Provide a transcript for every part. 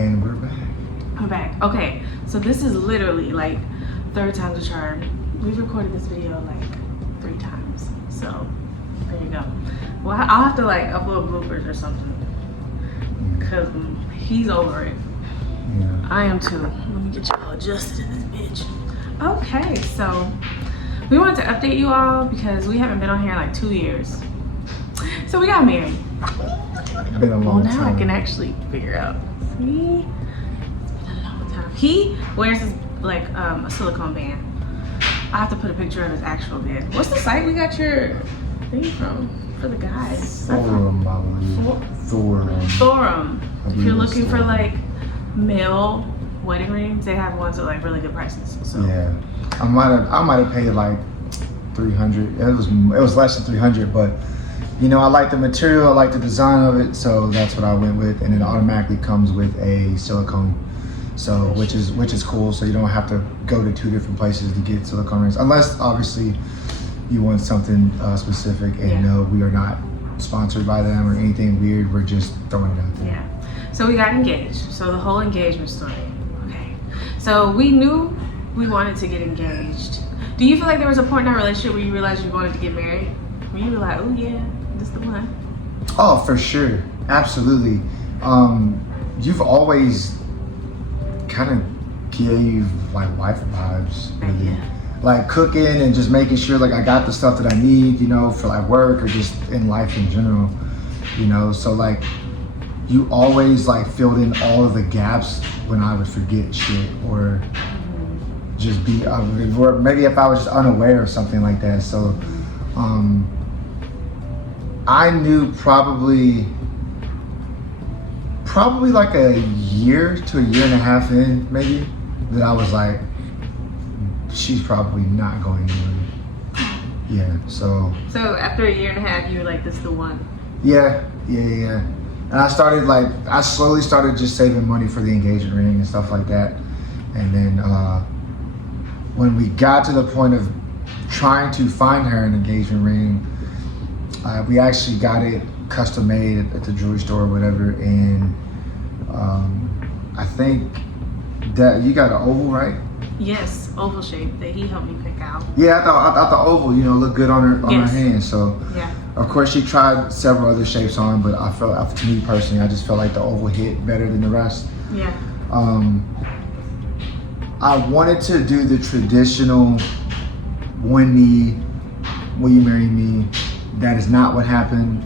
And we're back. We're back. Okay, so this is literally like third time's a charm. We've recorded this video like 3 times. So there you go. Well, I'll have to like upload bloopers or something. Cause he's over it. Yeah. I am too. Let me get y'all adjusted in this bitch. Okay, so we wanted to update you all because we haven't been on here in like 2 years. So we got married. Been a long now time. I can actually figure out. See? It's been a long time. He wears his like a silicone band. I have to put a picture of his actual band. What's the site we got your thing from for the guys? Thorum, I believe. Thorum. Thorum. I If you're believe it's looking for Thorum. like male wedding rings, they have ones at like really good prices. So Yeah, I might have paid like 300. It was less than 300, but you know, I like the material, I like the design of it, so that's what I went with, and it automatically comes with a silicone, so which is cool. So you don't have to go to 2 different places to get silicone rings, unless obviously you want something specific. And Yeah. no, we are not sponsored by them or anything weird. We're just throwing it out there. yeah. So we got engaged. So the whole engagement story. Okay. So we knew we wanted to get engaged. Do you feel like there was a point in our relationship where you realized you wanted to get married? Where you were like, oh yeah, this is the one. Oh, for sure, absolutely. You've always kind of gave like wife vibes, really. Yeah. Like cooking and just making sure like I got the stuff that I need, you know, for like work or just in life in general, you know. So like you always like filled in all of the gaps when I would forget shit or just be, or maybe if I was just unaware or something like that. So I knew probably like a year to a year and a half in, maybe, that I was like, she's probably not going anywhere. Yeah, so. So after a year and a half, you were like, this is the one. Yeah. And I slowly started just saving money for the engagement ring and stuff like that. And then when we got to the point of trying to find her an engagement ring, we actually got it custom made at the jewelry store or whatever, and I think that you got an oval, right? Yes, oval shape that he helped me pick out. Yeah, I thought the oval, you know, looked good on her Yes. hand. So Yeah. of course she tried several other shapes on, but I felt, to me personally, I just felt like the oval hit better than the rest. Yeah. I wanted to do the traditional one knee, will you marry me? That is not what happened.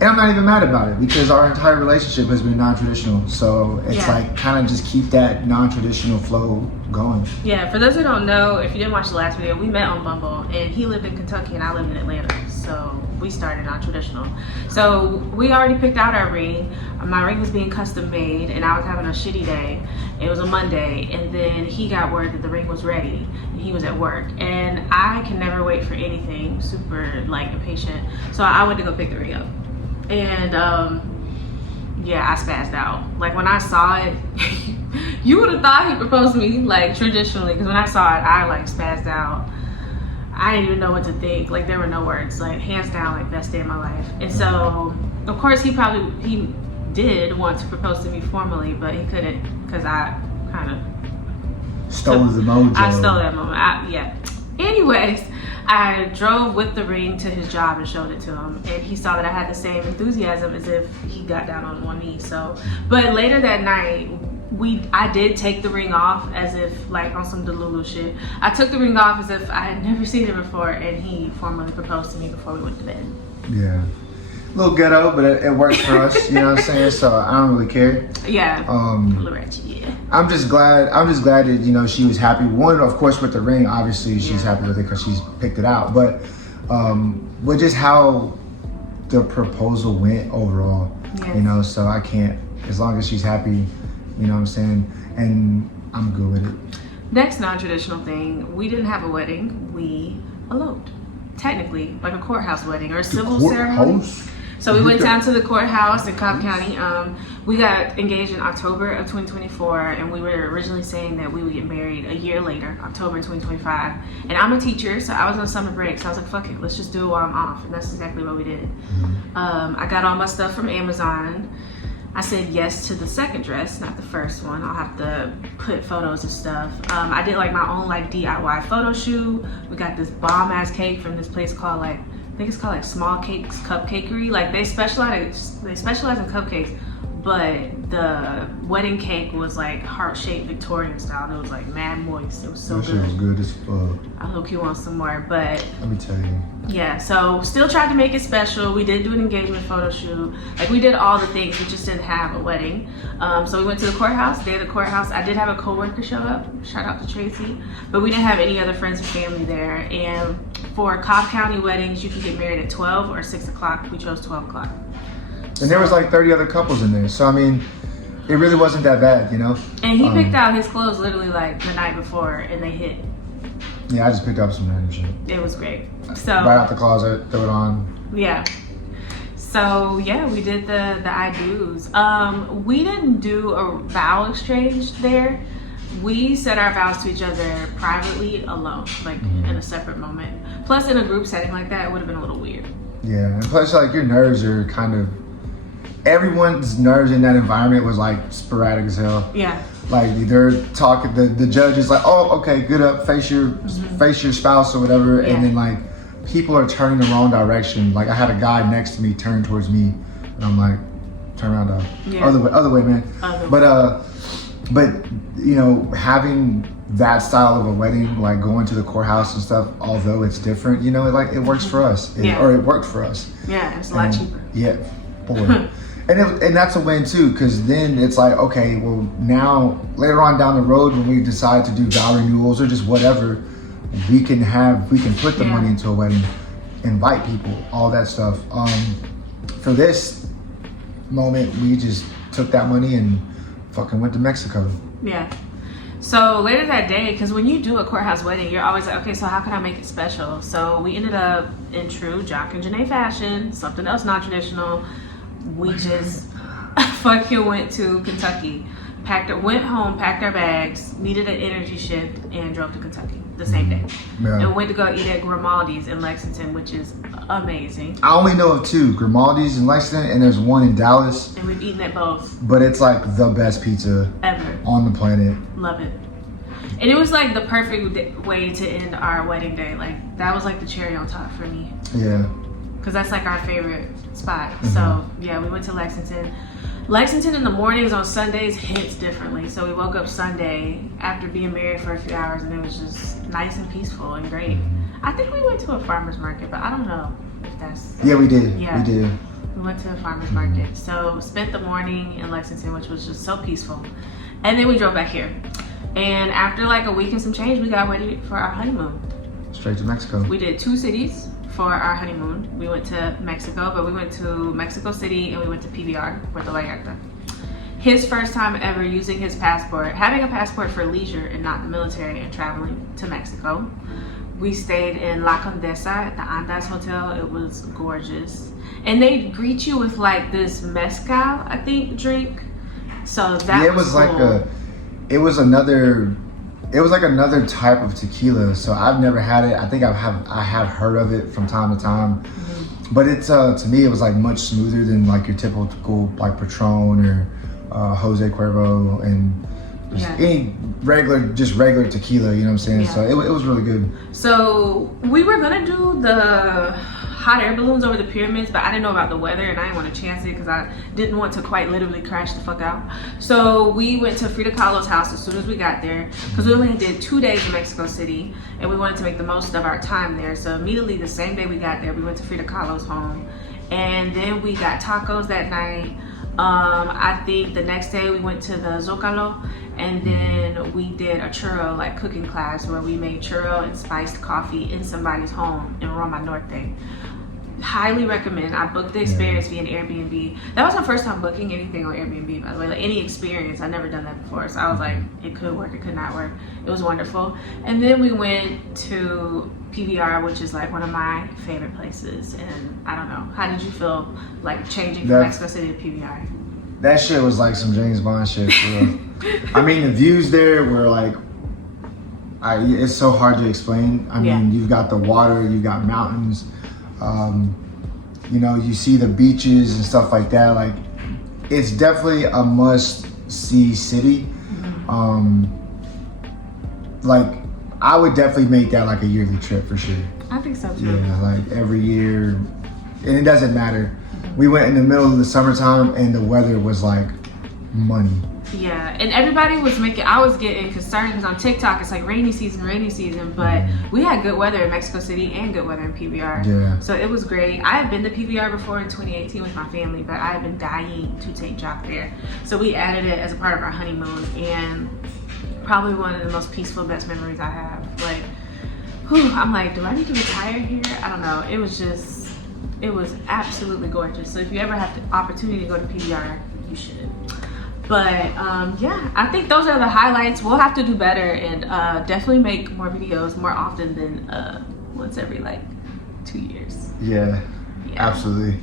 And I'm not even mad about it because our entire relationship has been non-traditional. So it's Yeah. like kind of just keep that non-traditional flow going. Yeah, for those who don't know, if you didn't watch the last video, we met on Bumble, and he lived in Kentucky and I lived in Atlanta. So we started non-traditional. So we already picked out our ring. My ring was being custom made and I was having a shitty day. It was a Monday, and then he got word that the ring was ready. He was at work, and I can never wait for anything, super like impatient. So I went to go pick the ring up. And yeah, I spazzed out. Like when I saw it, you would have thought he proposed to me like traditionally, because when I saw it, I like spazzed out. I didn't even know what to think. Like there were no words. Like hands down, like best day of my life. And so, of course, he did want to propose to me formally, but he couldn't because I kind of Stole the mojo. I stole that moment. Yeah. Anyways, I drove with the ring to his job and showed it to him, and he saw that I had the same enthusiasm as if he got down on one knee. So, but later that night, I did take the ring off as if like on some Delulu shit. I took the ring off as if I had never seen it before, and he formally proposed to me before we went to bed. Yeah. A little ghetto, but it worked for us, you know what I'm saying? So I don't really care. Yeah. Yeah. I'm just glad that, you know, she was happy. One, of course, with the ring, obviously she's happy with it because she's picked it out. But with just how the proposal went overall, Yes. you know, so I can't, as long as she's happy, you know what I'm saying? And I'm good with it. Next non-traditional thing, we didn't have a wedding, we eloped. Technically, like a courthouse wedding or a civil ceremony. So we went down to the courthouse in Cobb County. We got engaged in October of 2024, and we were originally saying that we would get married a year later, October 2025. And I'm a teacher, so I was on summer break, so I was like, fuck it, let's just do it while I'm off. And that's exactly what we did. I got all my stuff from Amazon. I said yes to the second dress, not the first one. I'll have to put photos of stuff. I did like my own like DIY photo shoot. We got this bomb ass cake from this place called like, I think it's called like Small Cakes Cupcakery. Like they specialize in cupcakes, but the wedding cake was like heart-shaped Victorian style. And it was like mad moist. It was so that good. Shit was good as fuck. I hope you want some more, but Let me tell you. yeah, so still tried to make it special. We did do an engagement photo shoot. Like we did all the things. We just didn't have a wedding. So we went to the courthouse. Day of the courthouse. I did have a coworker show up. Shout out to Tracy. But we didn't have any other friends or family there. And for Cobb County weddings, you can get married at 12 or 6 o'clock. We chose 12 o'clock. And there was like 30 other couples in there. So, I mean, it really wasn't that bad, you know? And he picked out his clothes literally like the night before and they hit. Yeah, I just picked up some random shit. It was great. So Right out the closet, throw it on. yeah. So yeah, we did the I do's. We didn't do a vow exchange there. We said our vows to each other privately alone, like in a separate moment. Plus in a group setting like that, it would have been a little weird. Yeah, and plus, like, your nerves are kind of... Everyone's nerves in that environment was, like, sporadic as hell. Yeah. Like, they're talking... The judge is like, oh, okay, good up, face your spouse or whatever. Yeah. And then, like, people are turning the wrong direction. Like, I had a guy next to me turn towards me. And I'm like, turn around, dog. Yeah. Other way, man. Other way. But, you know, having that style of a wedding, like going to the courthouse and stuff, although it's different, you know, it works for us. Or it worked for us. Yeah, it's a lot cheaper. Yeah, boy. and that's a win too, because then it's like, okay, well, now later on down the road when we decide to do vow renewals or just whatever, we can put the money into a wedding, invite people, all that stuff. For this moment, we just took that money and fucking went to Mexico. Yeah. So later that day, because when you do a courthouse wedding, you're always like, okay, so how can I make it special? So we ended up in true Jock and Janae fashion, something else non-traditional. We just fucking went to Kentucky, went home, packed our bags, needed an energy shift, and drove to Kentucky the same day. Yeah. And went to go eat at Grimaldi's in Lexington, which is amazing. I only know of two, Grimaldi's in Lexington, and there's one in Dallas. And we've eaten at both. But it's like the best pizza Ever. on the planet. Love it. And it was like the perfect way to end our wedding day. Like that was like the cherry on top for me. Yeah. Because that's like our favorite spot. So yeah, we went to Lexington. Lexington in the mornings on Sundays hits differently. So we woke up Sunday after being married for a few hours and it was just nice and peaceful and great. I think we went to a farmer's market, but I don't know if that's... Yeah, we did. Yeah. We did. We went to a farmer's market. So spent the morning in Lexington, which was just so peaceful. And then we drove back here. And after like a week and some change, we got ready for our honeymoon. Straight to Mexico. We did 2 cities for our honeymoon. We went to Mexico, but we went to Mexico City and we went to PBR, Puerto Vallarta. His first time ever using his passport, having a passport for leisure and not the military, and traveling to Mexico. We stayed in La Condesa at the Andas Hotel. It was gorgeous. And they greet you with like this mezcal, I think, drink. So that it was cool. like it was like another type of tequila. So I've never had it. I think I have heard of it from time to time. But it's to me it was like much smoother than like your typical like Patron or Jose Cuervo and just any regular tequila, you know what I'm saying? Yeah. So it was really good. So we were gonna do the hot air balloons over the pyramids, but I didn't know about the weather and I didn't want to chance it because I didn't want to quite literally crash the fuck out. So we went to Frida Kahlo's house as soon as we got there because we only did 2 days in Mexico City and we wanted to make the most of our time there. So immediately the same day we got there, we went to Frida Kahlo's home and then we got tacos that night. I think the next day we went to the Zocalo and then we did a churro like cooking class where we made churro and spiced coffee in somebody's home in Roma Norte. Highly recommend. I booked the experience via an Airbnb. That was my first time booking anything on Airbnb, by the way. Like any experience, I've never done that before. So I was like, it could work, it could not work. It was wonderful. And then we went to PBR, which is like one of my favorite places. And I don't know, how did you feel like changing from Mexico City to PBR? That shit was like some James Bond shit for real. I mean, the views there were like, it's so hard to explain. I mean, you've got the water, you've got mountains, you know, you see the beaches and stuff like that. Like, it's definitely a must-see city. Like, I would definitely make that like a yearly trip for sure. I think so too. Yeah, like every year, and it doesn't matter. We went in the middle of the summertime, and the weather was like money. Yeah, and everybody was I was getting concerned because on TikTok it's like rainy season, but we had good weather in Mexico City and good weather in PBR. Yeah. So it was great. I have been to PBR before in 2018 with my family, but I have been dying to take Jock there. So we added it as a part of our honeymoon, and probably one of the most peaceful, best memories I have. Like, I'm like, do I need to retire here? I don't know. It was absolutely gorgeous. So if you ever have the opportunity to go to PBR, you should. But yeah, I think those are the highlights. We'll have to do better and definitely make more videos more often than once every like 2 years. Yeah, absolutely.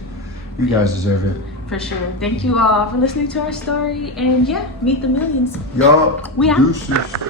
You guys deserve it. For sure. Thank you all for listening to our story. And yeah, meet the millions. Y'all, We out. deuces.